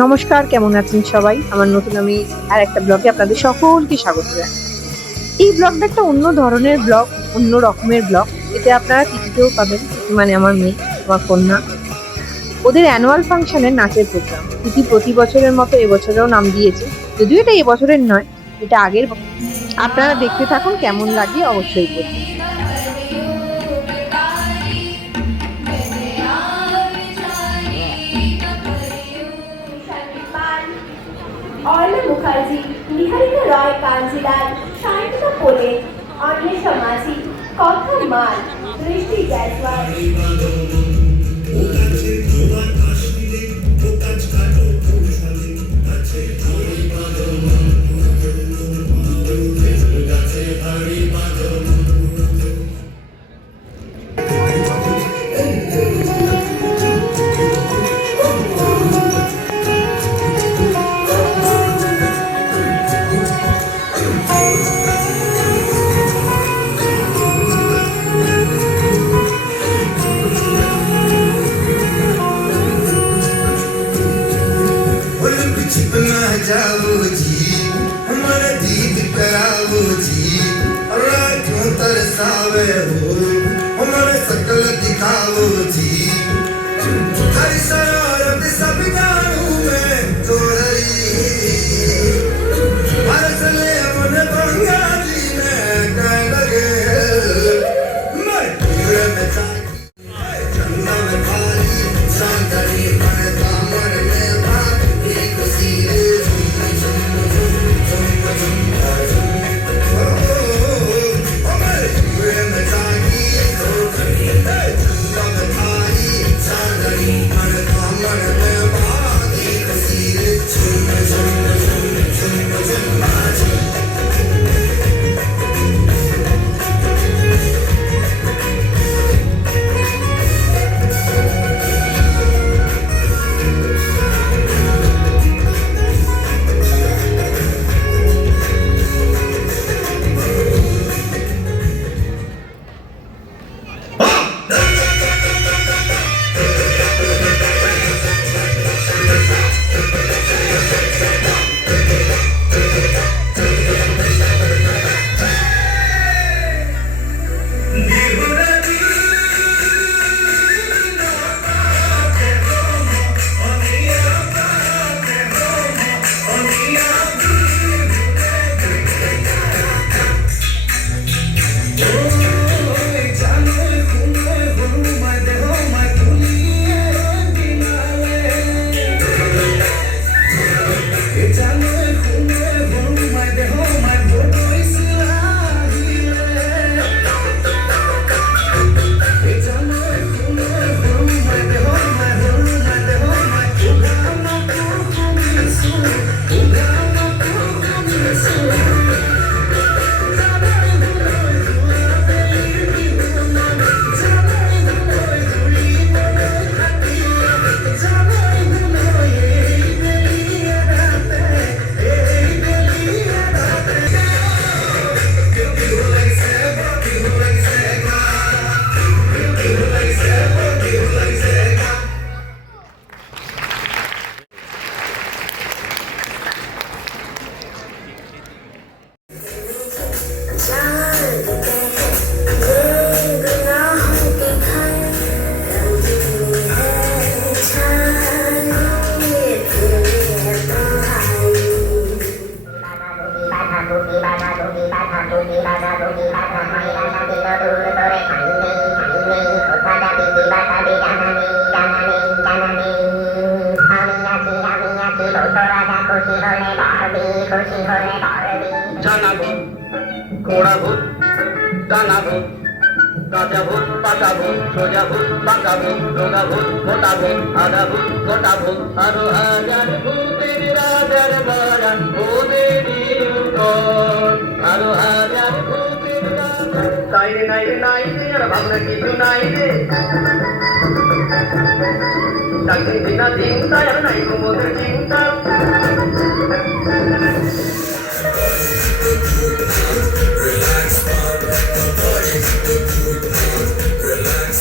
নমস্কার, কেমন আছেন সবাই? আমার নতুন আমি আরেকটা ব্লগে আপনাদের সকলকে স্বাগত জানাই। এই ব্লগটা একটা অন্য ধরনের ব্লগ, অন্য রকমের ব্লগ। এতে আপনারা তিথিকেও পাবেন। তিথি মানে আমার মেয়ে, আমার কন্যা। ওদের অ্যানুয়াল ফাংশনের নাচের প্রোগ্রাম। তিথি প্রতি বছরের মতো এবছরেও নাম দিয়েছে। যদিও এটা এবছরের নয়, এটা আগের আপনারা দেখতে থাকুন, কেমন লাগে অবশ্যই বলবেন। অর্ণা মুখার্জি, নিহারিকা রয় কাঞ্জিলাল, শান্তিকা পোলে, অন্বেষা মাঝি, কথা মাল, দৃষ্টি জয়সওয়াল। चिपना जाओ जी, हमारा दीद कराओ जी, क्यों तरसावे हो, हमारे शकल दिखाओ जी, हरी शरारत सब जानू मैं तोहरी, हर चले मन बंगाली में कह लगे, मैं पूरे में जागी, चंदा में खाली, शांतरी में दामन में জানা ভূত, কোড়া ভূত, ডানা ভূত, কাঁচা ভূত, পাকা ভূত, সোজা ভূত, বাঁকা ভূত, রোগা ভূত, মোটা ভূত, আধা ভূত, গোটা ভূত, আরো হাজার ভূতের রাজার বাড়া, ভূতেরই উঠোন, আরো হাজার ভূতের রাজার। নাই রে নাই রে নাই রে, আর ভাবনা কিছু নাই রে, চাকরি বিনা চিন্তা, আর নাই তোমাদের চিন্তা। Relax,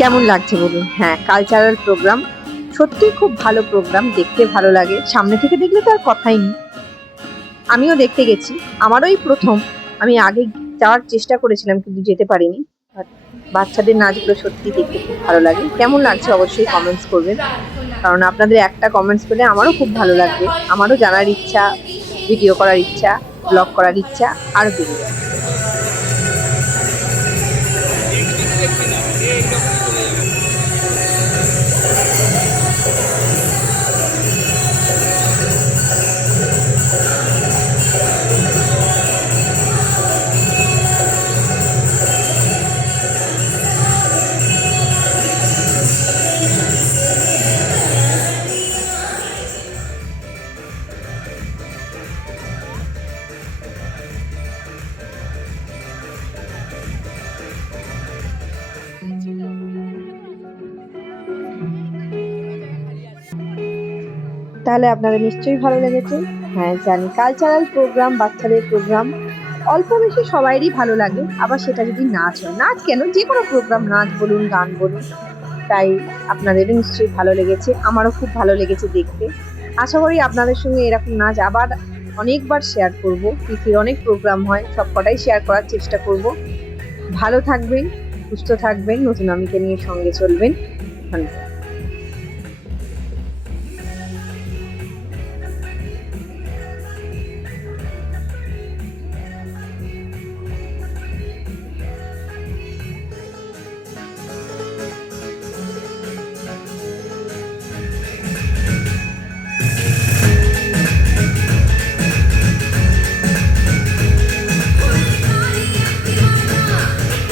কেমন লাগছে বলুন? হ্যাঁ, কালচারাল প্রোগ্রাম সত্যিই খুব ভালো প্রোগ্রাম, দেখতে ভালো লাগে। সামনে থেকে দেখলে তো আর কথাই নেই। আমিও দেখতে গেছি, আমারও এই প্রথম। আমি আগে যাওয়ার চেষ্টা করেছিলাম কিন্তু যেতে পারিনি। বাট বাচ্চাদের নাচগুলো সত্যি দেখতে খুব ভালো লাগে। কেমন লাগছে অবশ্যই কমেন্টস করবেন, কারণ আপনাদের একটা কমেন্টস পেলে আমারও খুব ভালো লাগবে। আমারও জানার ইচ্ছা, ভিডিও করার ইচ্ছা, ব্লগ করার ইচ্ছা আরো বেড়ে যাবে। তাহলে আপনাদের নিশ্চয়ই ভালো লেগেছে। হ্যাঁ জানি, কালচারাল প্রোগ্রাম, বাচ্চাদের প্রোগ্রাম অল্প বেশি সবাইরই ভালো লাগে। আবার সেটা যদি নাচ হয়, নাচ কেন, যে কোনো প্রোগ্রাম, নাচ বলুন, গান বলুন। তাই আপনাদেরও নিশ্চয়ই ভালো লেগেছে, আমারও খুব ভালো লেগেছে দেখতে। আশা করি আপনাদের সঙ্গে এরকম নাচ আবার অনেকবার শেয়ার করব। তিথির অনেক প্রোগ্রাম হয়, সবকটাই শেয়ার করার চেষ্টা করব। ভালো থাকবেন, সুস্থ থাকবেন, নতুন আমিকে নিয়ে সঙ্গে চলবেন। ধন্যবাদ।